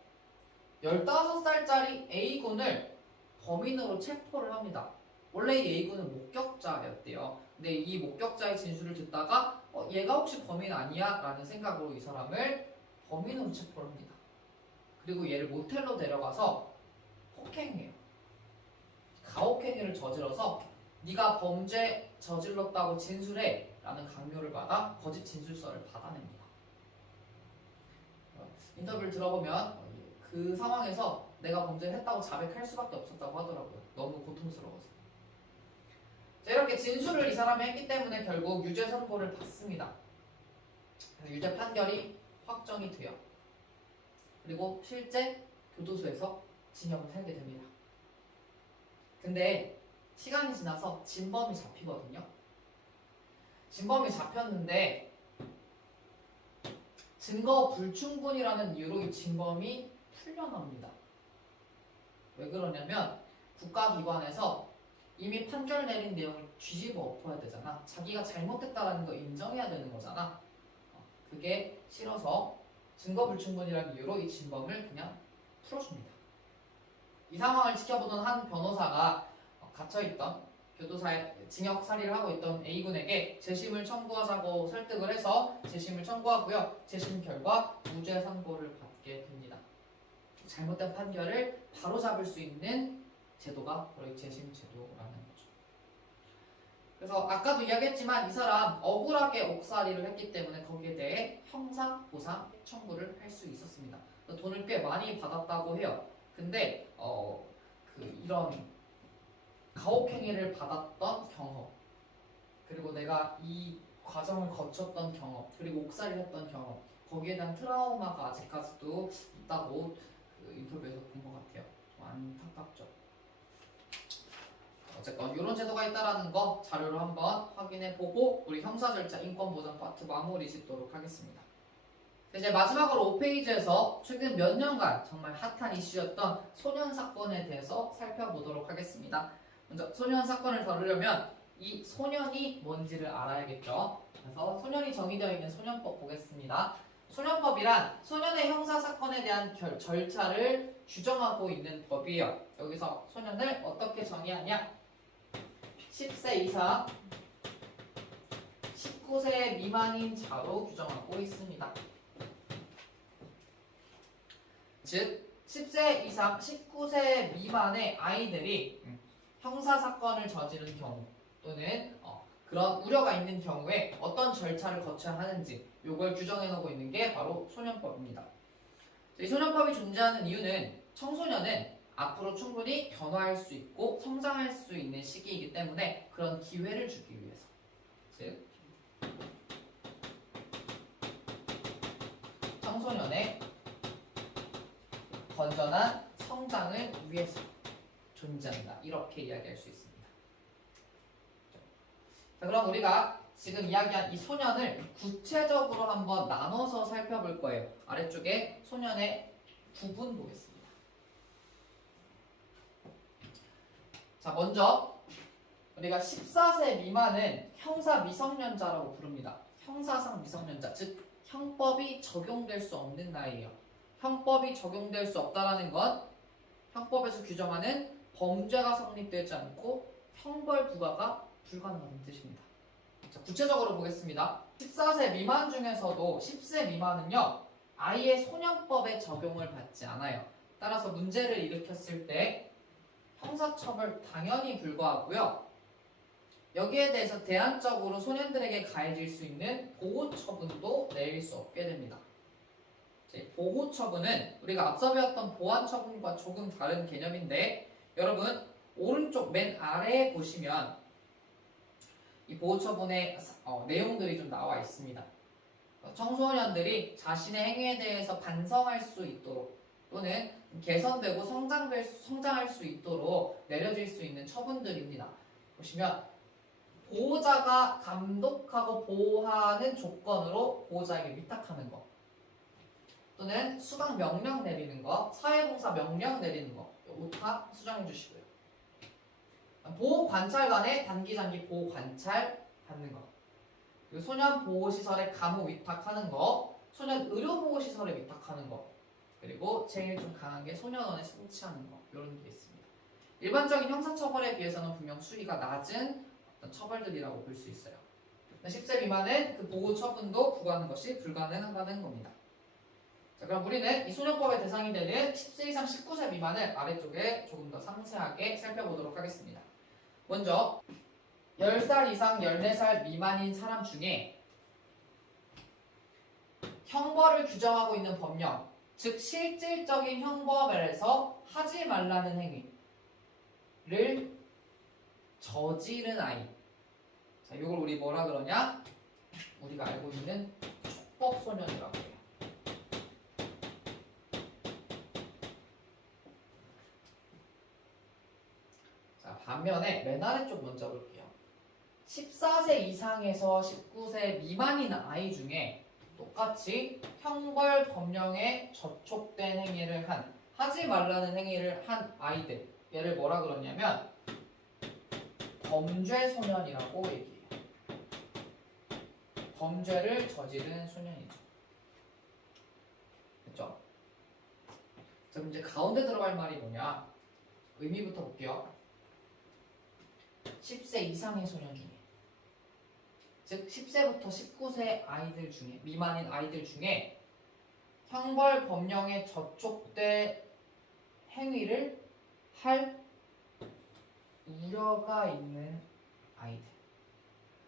15살짜리 A군을 범인으로 체포를 합니다. 원래 이 A군은 목격자였대요. 근데 이 목격자의 진술을 듣다가 얘가 혹시 범인 아니야? 라는 생각으로 이 사람을 범인으로 체포를 합니다. 그리고 얘를 모텔로 데려가서 폭행해요. 가혹행위를 저질러서 네가 범죄 저질렀다고 진술해 라는 강요를 받아 거짓 진술서를 받아냅니다. 인터뷰를 들어보면 그 상황에서 내가 범죄를 했다고 자백할 수밖에 없었다고 하더라고요. 너무 고통스러워서. 자, 이렇게 진술을 이 사람이 했기 때문에 결국 유죄 선고를 받습니다. 유죄 판결이 확정이 돼요. 그리고 실제 교도소에서 징역을 살게 됩니다. 근데 시간이 지나서 진범이 잡히거든요. 진범이 잡혔는데 증거 불충분이라는 이유로 이 진범이 풀려납니다. 왜 그러냐면 국가기관에서 이미 판결 내린 내용을 뒤집어 엎어야 되잖아. 자기가 잘못했다라는 거 인정해야 되는 거잖아. 그게 싫어서 증거 불충분이라는 이유로 이 진범을 그냥 풀어줍니다. 이 상황을 지켜보던 한 변호사가 갇혀있던 교도사의 징역 살이를 하고 있던 A군에게 재심을 청구하자고 설득을 해서 재심을 청구하고요. 재심 결과 무죄 선고를 받게 됩니다. 잘못된 판결을 바로잡을 수 있는 제도가 바로 이 재심 제도라는 거죠. 그래서 아까도 이야기했지만 이 사람 억울하게 옥살이를 했기 때문에 거기에 대해 형사 보상 청구를 할 수 있었습니다. 돈을 꽤 많이 받았다고 해요. 근데 이런 가혹행위를 받았던 경험, 그리고 내가 이 과정을 거쳤던 경험, 그리고 옥살이를 했던 경험, 거기에 대한 트라우마가 아직까지도 있다고 인터뷰에서 본 것 같아요. 좀 안타깝죠. 어쨌건 이런 제도가 있다라는 거 자료를 한번 확인해보고 우리 형사절차 인권보장 파트 마무리 짓도록 하겠습니다. 이제 마지막으로 5페이지에서 최근 몇 년간 정말 핫한 이슈였던 소년 사건에 대해서 살펴보도록 하겠습니다. 먼저 소년 사건을 다루려면 이 소년이 뭔지를 알아야겠죠. 그래서 소년이 정의되어 있는 소년법 보겠습니다. 소년법이란 소년의 형사사건에 대한 절차를 규정하고 있는 법이에요. 여기서 소년을 어떻게 정의하냐? 10세 이상 19세 미만인 자로 규정하고 있습니다. 즉 10세 이상 19세 미만의 아이들이 형사사건을 저지른 경우 또는 그런 우려가 있는 경우에 어떤 절차를 거쳐야 하는지 이걸 규정해 놓고 있는 게 바로 소년법입니다. 이 소년법이 존재하는 이유는 청소년은 앞으로 충분히 변화할 수 있고 성장할 수 있는 시기이기 때문에 그런 기회를 주기 위해서, 즉 청소년의 건전한 성장을 위해서 존재한다. 이렇게 이야기할 수 있습니다. 자, 그럼 우리가 지금 이야기한 이 소년을 구체적으로 한번 나눠서 살펴볼 거예요. 아래쪽에 소년의 구분 보겠습니다. 자, 먼저 우리가 14세 미만은 형사 미성년자라고 부릅니다. 형사상 미성년자, 즉 형법이 적용될 수 없는 나이예요. 형법이 적용될 수 없다라는 건 형법에서 규정하는 범죄가 성립되지 않고 형벌 부과가 불가능하다는 뜻입니다. 자, 구체적으로 보겠습니다. 14세 미만 중에서도 10세 미만은요, 아예 소년법에 적용을 받지 않아요. 따라서 문제를 일으켰을 때 형사처벌 당연히 불구하고요. 여기에 대해서 대안적으로 소년들에게 가해질 수 있는 보호처분도 내릴 수 없게 됩니다. 보호처분은 우리가 앞서 배웠던 보안처분과 조금 다른 개념인데, 여러분 오른쪽 맨 아래에 보시면 이 보호처분의 내용들이 좀 나와 있습니다. 청소년들이 자신의 행위에 대해서 반성할 수 있도록 또는 개선되고 성장할 수 있도록 내려질 수 있는 처분들입니다. 보시면 보호자가 감독하고 보호하는 조건으로 보호자에게 위탁하는 것, 또는 수강 명령 내리는 것, 사회봉사 명령 내리는 것, 이거 다 수정해 주시고요. 보호관찰관의 단기장기 보호관찰 받는 것, 그리고 소년 보호시설에 감호 위탁하는 것, 소년 의료보호시설에 위탁하는 것, 그리고 제일 좀 강한 게 소년원에 송치하는 것, 이런 게 있습니다. 일반적인 형사처벌에 비해서는 분명 수위가 낮은 어떤 처벌들이라고 볼 수 있어요. 10세 미만은 그 보호처분도 부과하는 것이 불가능하다는 겁니다. 자, 그럼 우리는 이 소년법의 대상이 되는 10세 이상 19세 미만을 아래쪽에 조금 더 상세하게 살펴보도록 하겠습니다. 먼저 10살 이상 14살 미만인 사람 중에 형벌을 규정하고 있는 법령, 즉 실질적인 형법에서 하지 말라는 행위를 저지른 아이. 자, 이걸 우리 뭐라 그러냐? 우리가 알고 있는 촉법소년이라고 해요. 자, 반면에 맨 아래쪽 먼저 볼게요. 14세 이상에서 19세 미만인 아이 중에 똑같이 형벌 법령에 저촉된 행위를 하지 말라는 행위를 한 아이들, 얘를 뭐라 그러냐면 범죄 소년이라고 얘기해요. 범죄를 저지른 소년이죠. 됐죠? 자, 그럼 이제 가운데 들어갈 말이 뭐냐? 의미부터 볼게요. 10세 이상의 소년 중에, 즉 10세부터 19세 아이들 중에, 미만인 아이들 중에 형벌 법령에 저촉된 행위를 할 우려가 있는 아이들.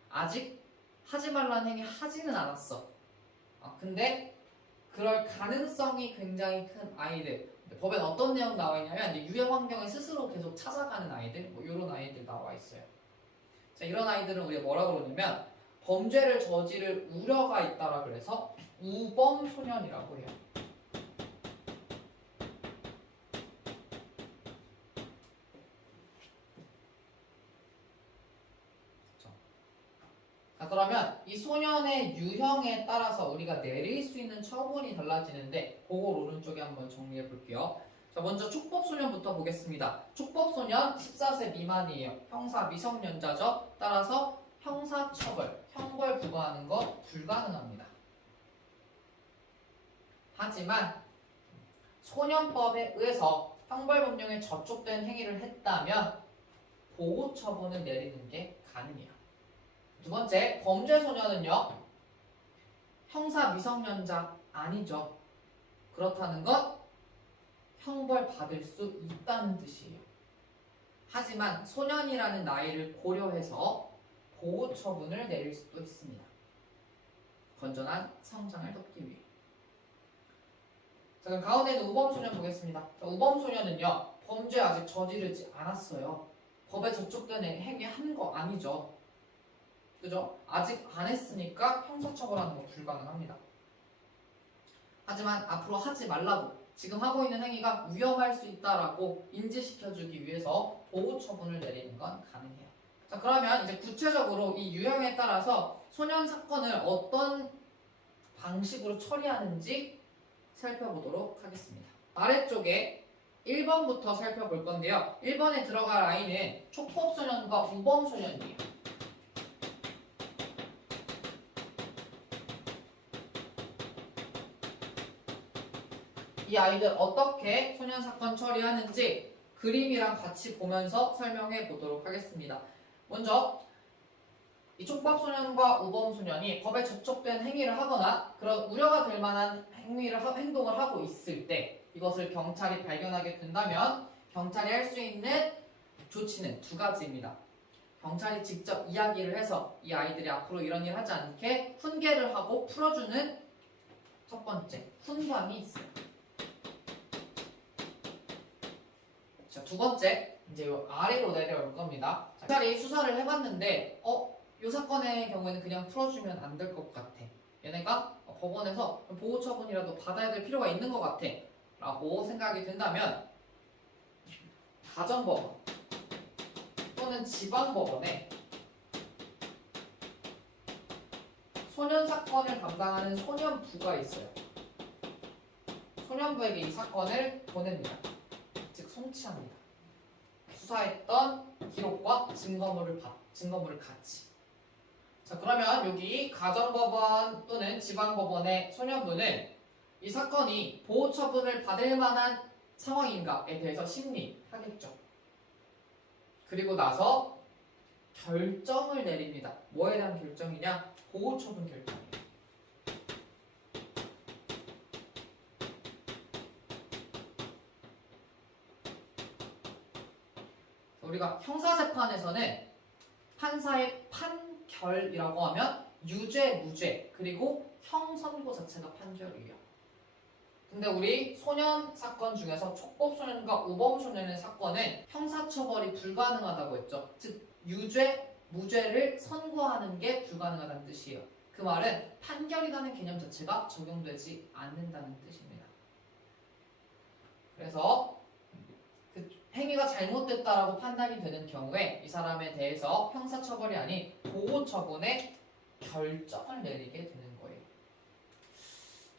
아직 하지 말라는 행위 하지는 않았어. 근데 그럴 가능성이 굉장히 큰 아이들. 법엔 어떤 내용 나와 있냐면 이제 유해 환경을 스스로 계속 찾아가는 아이들, 뭐 이런 아이들 나와 있어요. 자, 이런 아이들은 우리가 뭐라 그러냐면 범죄를 저지를 우려가 있다라 그래서 우범 소년이라고 해요. 자, 그러면 이 소년의 유형에 따라서 우리가 내릴 수 있는 처분이 달라지는데 그걸 오른쪽에 한번 정리해 볼게요. 자, 먼저 촉법소년부터 보겠습니다. 촉법소년 14세 미만이에요. 형사 미성년자죠. 따라서 형사처벌, 형벌 부과하는 거 불가능합니다. 하지만 소년법에 의해서 형벌법령에 저촉된 행위를 했다면 보호처분을 내리는 게 가능해요. 두 번째, 범죄소년은요, 형사 미성년자 아니죠. 그렇다는 건 형벌 받을 수 있다는 뜻이에요. 하지만 소년이라는 나이를 고려해서 보호 처분을 내릴 수도 있습니다. 건전한 성장을 돕기 위해. 자, 그럼 가운데 있는 우범소년 보겠습니다. 자, 우범소년은요, 범죄 아직 저지르지 않았어요. 법에 저촉된 행위 한 거 아니죠. 그죠? 아직 안 했으니까 형사처벌하는 거 불가능합니다. 하지만 앞으로 하지 말라고, 지금 하고 있는 행위가 위험할 수 있다라고 인지시켜주기 위해서 보호처분을 내리는 건 가능해요. 자, 그러면 이제 구체적으로 이 유형에 따라서 소년 사건을 어떤 방식으로 처리하는지 살펴보도록 하겠습니다. 아래쪽에 1번부터 살펴볼 건데요. 1번에 들어갈 아이는 촉법소년과 우범소년이에요. 이 아이들 어떻게 소년 사건 처리하는지 그림이랑 같이 보면서 설명해 보도록 하겠습니다. 먼저 이 촉법소년과 우범소년이 법에 저촉된 행위를 하거나 그런 우려가 될 만한 행동을 하고 있을 때 이것을 경찰이 발견하게 된다면 경찰이 할 수 있는 조치는 두 가지입니다. 경찰이 직접 이야기를 해서 이 아이들이 앞으로 이런 일 하지 않게 훈계를 하고 풀어주는 첫 번째 훈감이 있어요. 자, 두 번째, 이제 요 아래로 내려올 겁니다. 자, 경찰이 수사를 해봤는데, 이 사건의 경우에는 그냥 풀어주면 안 될 것 같아. 얘네가 법원에서 보호처분이라도 받아야 될 필요가 있는 것 같아. 라고 생각이 든다면, 가정법원 또는 지방법원에 소년 사건을 담당하는 소년부가 있어요. 소년부에게 이 사건을 보냅니다. 즉 송치합니다. 수사했던 기록과 증거물을 같이. 자, 그러면 여기 가정법원 또는 지방법원의 소년부는 이 사건이 보호처분을 받을 만한 상황인가에 대해서 심리하겠죠. 그리고 나서 결정을 내립니다. 뭐에 대한 결정이냐? 보호처분 결정이에요. 우리가 형사재판에서는 판사의 판결이라고 하면 유죄, 무죄, 그리고 형선고 자체가 판결이에요. 근데 우리 소년 사건 중에서 촉법소년과 우범소년의 사건은 형사처벌이 불가능하다고 했죠. 즉 유죄, 무죄를 선고하는 게 불가능하다는 뜻이에요. 그 말은 판결이라는 개념 자체가 적용되지 않는다는 뜻입니다. 그래서 그 행위가 잘못됐다라고 판단이 되는 경우에 이 사람에 대해서 형사처벌이 아닌 보호 처분의 결정을 내리게 되는 거예요.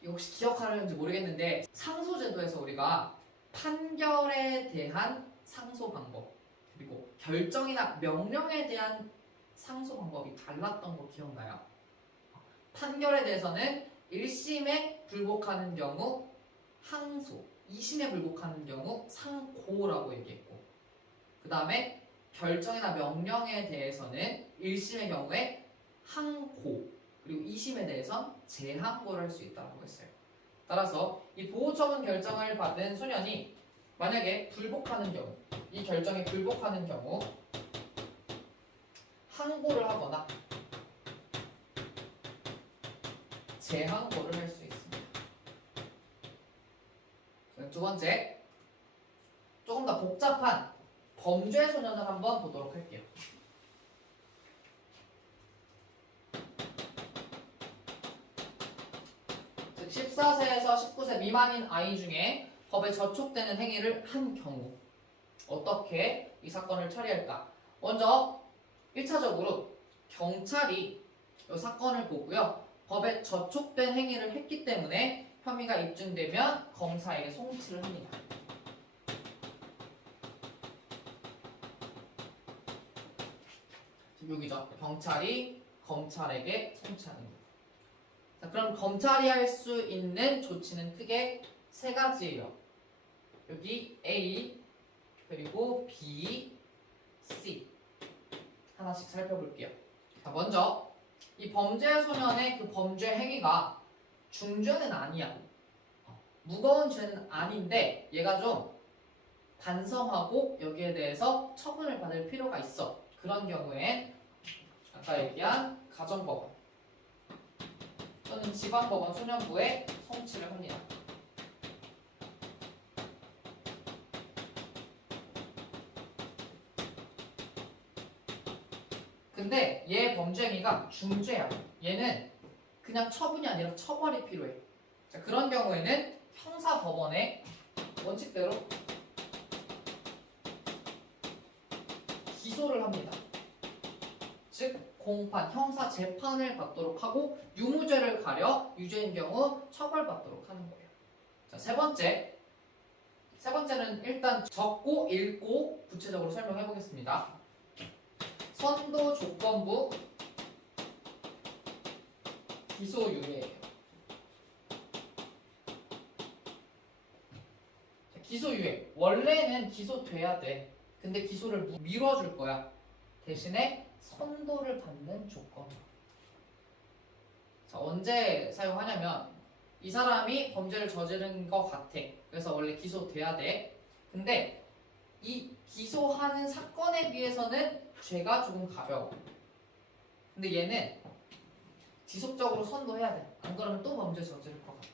이거 혹시 기억하는지 모르겠는데 상소제도에서 우리가 판결에 대한 상소 방법 그리고 결정이나 명령에 대한 상소 방법이 달랐던 거 기억나요? 판결에 대해서는 1심에 불복하는 경우 항소, 2심에 불복하는 경우 상고라고 얘기했고 그 다음에 결정이나 명령에 대해서는 1심의 경우에 항고 그리고 2심에 대해선 재항고를 할 수 있다고 했어요. 따라서 이 보호처분 결정을 받은 소년이 만약에 불복하는 경우 이 결정에 불복하는 경우 항고를 하거나 재항고를 할 수 있습니다. 두 번째, 조금 더 복잡한 범죄 소년을 한번 보도록 할게요. 즉 14세에서 19세 미만인 아이 중에 법에 저촉되는 행위를 한 경우 어떻게 이 사건을 처리할까? 먼저 1차적으로 경찰이 이 사건을 보고요. 법에 저촉된 행위를 했기 때문에 혐의가 입증되면 검사에게 송치를 합니다. 여기죠. 경찰이 검찰에게 송치하는 것. 자, 그럼 검찰이 할 수 있는 조치는 크게 세 가지예요. 여기 A 그리고 B, C 하나씩 살펴볼게요. 자, 먼저 이 범죄 소년의 그 범죄 행위가 중죄는 아니야. 무거운 죄는 아닌데 얘가 좀 반성하고 여기에 대해서 처분을 받을 필요가 있어. 그런 경우엔 아까 얘기한 가정법원 또는 지방법원 소년부에 송치를 합니다. 근데 얘 범죄 행위가 중죄야. 얘는 그냥 처분이 아니라 처벌이 필요해. 자, 그런 경우에는 형사법원의 원칙대로 기소를 합니다. 즉 공판, 형사 재판을 받도록 하고 유무죄를 가려 유죄인 경우 처벌받도록 하는 거예요. 자, 세 번째는 일단 적고 읽고 구체적으로 설명해 보겠습니다. 선도 조건부 기소유예예요. 기소유예. 원래는 기소돼야 돼. 근데 기소를 미뤄줄 거야. 대신에 선도를 받는 조건. 자, 언제 사용하냐면 이 사람이 범죄를 저지른 것 같아. 그래서 원래 기소돼야 돼. 근데 이 기소하는 사건에 비해서는 죄가 조금 가벼워. 근데 얘는 지속적으로 선도해야 돼. 안 그러면 또 범죄 저지를 것 같아.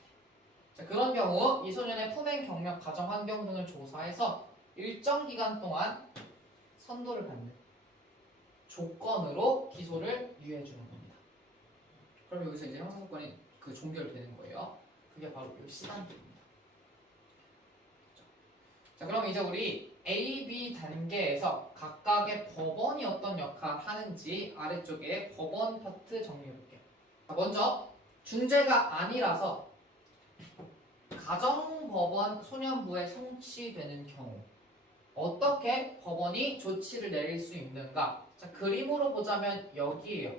자, 그런 경우 이 소년의 품행, 경력, 가정 환경 등을 조사해서 일정 기간 동안 선도를 받는 조건으로 기소를 유예해 주는 겁니다. 그럼 여기서 이제 형사사건이 그 종결되는 거예요. 그게 바로 이 시간입니다. 자, 그럼 이제 우리 A, B 단계에서 각각의 법원이 어떤 역할을 하는지 아래쪽에 법원 파트 정리해 볼게요. 자, 먼저 중죄가 아니라서 가정법원 소년부에 송치되는 경우 어떻게 법원이 조치를 내릴 수 있는가? 자, 그림으로 보자면 여기에요.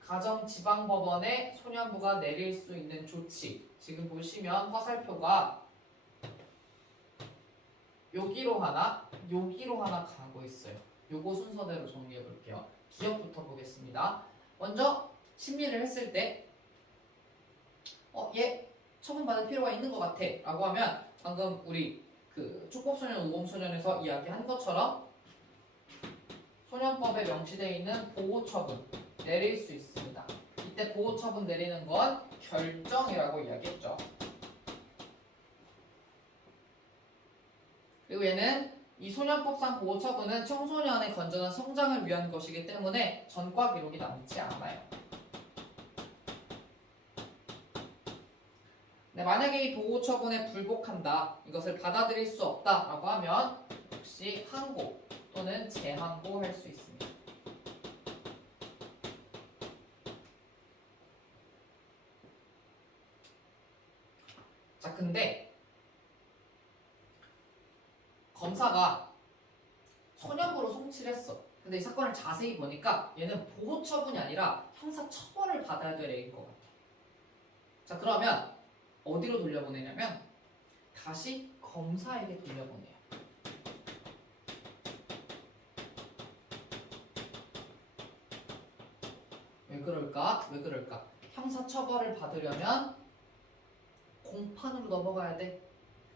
가정지방법원에 소년부가 내릴 수 있는 조치. 지금 보시면 화살표가 여기로 하나, 여기로 하나 가고 있어요. 요거 순서대로 정리해 볼게요. 기억부터 보겠습니다. 먼저 심리를 했을 때 얘 처분받을 필요가 있는 것 같아 라고 하면 방금 우리 그 촉법소년, 우범소년에서 이야기한 것처럼 소년법에 명시되어 있는 보호처분 내릴 수 있습니다. 이때 보호처분 내리는 건 결정이라고 이야기했죠. 그리고 얘는 이 소년법상 보호처분은 청소년의 건전한 성장을 위한 것이기 때문에 전과 기록이 남지 않아요. 네, 만약에 이 보호처분에 불복한다, 이것을 받아들일 수 없다라고 하면 역시 항고 또는 재항고 할 수 있습니다. 자, 근데 검사가 소년부로 송치를 했어. 근데 이 사건을 자세히 보니까 얘는 보호 처분이 아니라 형사 처벌을 받아야 될 애인 것 같아. 자, 그러면 어디로 돌려보내냐면 다시 검사에게 돌려보내요. 왜 그럴까? 왜 그럴까? 형사 처벌을 받으려면 공판으로 넘어가야 돼.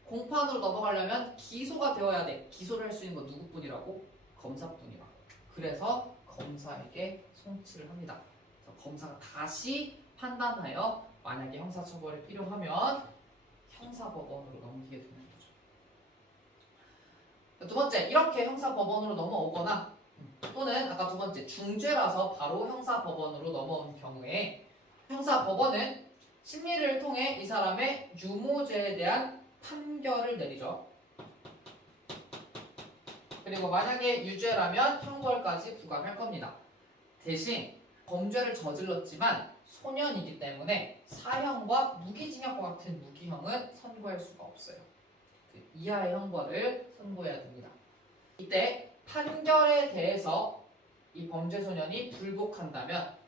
공판으로 넘어가려면 기소가 되어야 돼. 기소를 할 수 있는 건 누구뿐이라고? 검사뿐이라고. 그래서 검사에게 송치를 합니다. 그래서 검사가 다시 판단하여 만약에 형사처벌이 필요하면 형사법원으로 넘기게 되는 거죠. 두 번째, 이렇게 형사법원으로 넘어오거나 또는 아까 두 번째, 중죄라서 바로 형사법원으로 넘어온 경우에 형사법원은 심리를 통해 이 사람의 유무죄에 대한 판결을 내리죠. 그리고 만약에 유죄라면 형벌까지 부과할 겁니다. 대신 범죄를 저질렀지만 소년이기 때문에 사형과 무기징역과 같은 무기형은 선고할 수가 없어요. 그 이하의 형벌을 선고해야 됩니다. 이때 판결에 대해서 이 범죄 소년이 불복한다면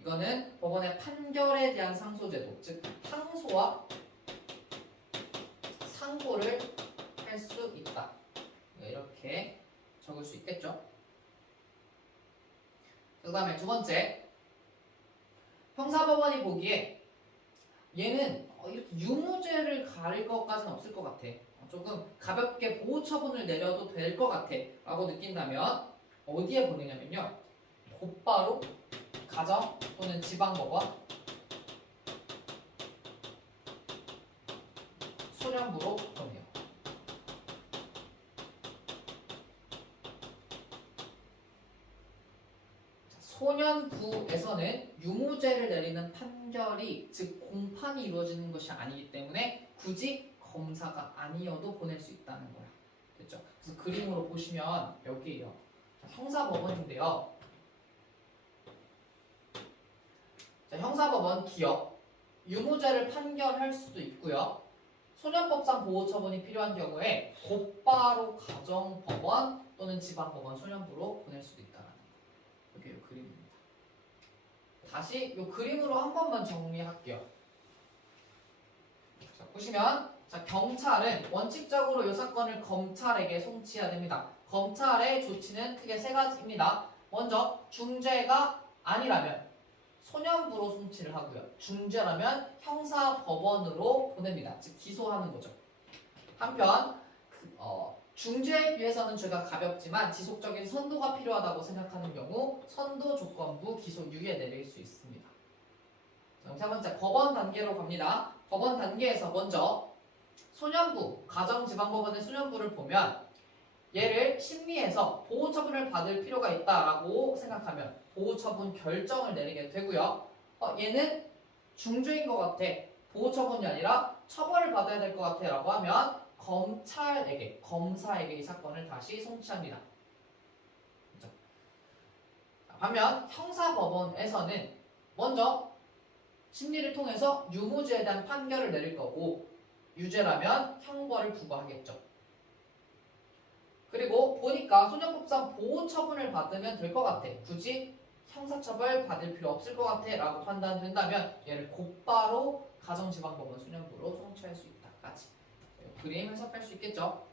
이거는 법원의 판결에 대한 상소제도, 즉 항소와 상고를 할 수 있다. 이렇게 적을 수 있겠죠. 그 다음에 두 번째, 형사법원이 보기에 얘는 이렇게 유무죄를 가릴 것까지는 없을 것 같아. 조금 가볍게 보호처분을 내려도 될 것 같아 라고 느낀다면 어디에 보내냐면요, 곧바로 가정 또는 지방법원, 소년부로 보내요. 소년부에서는 유무죄를 내리는 판결이, 즉 공판이 이루어지는 것이 아니기 때문에 굳이 검사가 아니어도 보낼 수 있다는 거야. 됐죠? 그래서 그림으로 보시면 여기에요. 형사법원인데요. 자, 형사법원 기업, 유무죄를 판결할 수도 있고요. 소년법상 보호처분이 필요한 경우에 곧바로 가정법원 또는 지방법원, 소년부로 보낼 수도 있다는 거. 이게 그림입니다. 다시 이 그림으로 한 번만 정리할게요. 자, 보시면 자, 경찰은 원칙적으로 이 사건을 검찰에게 송치해야 됩니다. 검찰의 조치는 크게 세 가지입니다. 먼저 중죄가 아니라면 소년부로 송치를 하고요. 중죄라면 형사법원으로 보냅니다. 즉 기소하는 거죠. 한편 중죄에 비해서는 죄가 가볍지만 지속적인 선도가 필요하다고 생각하는 경우 선도 조건부 기소 유예 내릴 수 있습니다. 그럼 세 번째, 법원 단계로 갑니다. 법원 단계에서 먼저 소년부, 가정지방법원의 소년부를 보면 얘를 심리해서 보호처분을 받을 필요가 있다라고 생각하면 보호처분 결정을 내리게 되고요. 얘는 중죄인 것 같아, 보호처분이 아니라 처벌을 받아야 될 것 같아 라고 하면 검찰에게, 검사에게 이 사건을 다시 송치합니다. 그렇죠? 반면 형사법원에서는 먼저 심리를 통해서 유무죄에 대한 판결을 내릴 거고 유죄라면 형벌을 부과하겠죠. 그리고 보니까 소년법상 보호처분을 받으면 될 것 같아, 굳이 형사처벌 받을 필요 없을 것 같아 라고 판단된다면 얘를 곧바로 가정지방법원 소년부로 송치할 수 있다까지 그림 해석할 수 있겠죠.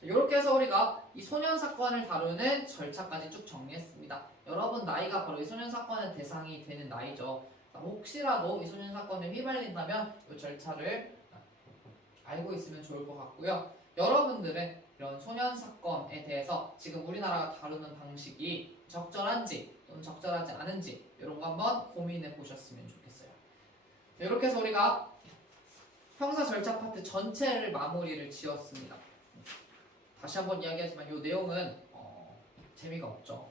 이렇게 해서 우리가 이 소년 사건을 다루는 절차까지 쭉 정리했습니다. 여러분 나이가 바로 이 소년 사건의 대상이 되는 나이죠. 혹시라도 이 소년 사건에 휘말린다면 이 절차를 알고 있으면 좋을 것 같고요. 여러분들은 이런 소년 사건에 대해서 지금 우리나라가 다루는 방식이 적절한지 또는 적절하지 않은지 이런 거 한번 고민해 보셨으면 좋겠어요. 이렇게 해서 우리가 형사 절차 파트 전체를 마무리를 지었습니다. 다시 한번 이야기하지만 이 내용은 재미가 없죠.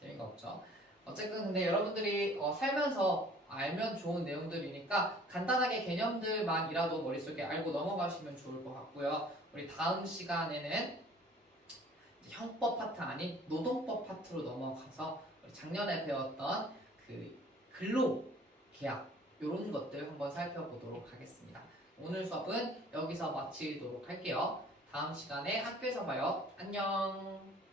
재미가 없죠. 어쨌든 근데 여러분들이 살면서 알면 좋은 내용들이니까 간단하게 개념들만이라도 머릿속에 알고 넘어가시면 좋을 것 같고요. 우리 다음 시간에는 형법 파트 아닌 노동법 파트로 넘어가서 우리 작년에 배웠던 그 근로 계약 이런 것들 한번 살펴보도록 하겠습니다. 오늘 수업은 여기서 마치도록 할게요. 다음 시간에 학교에서 봐요. 안녕.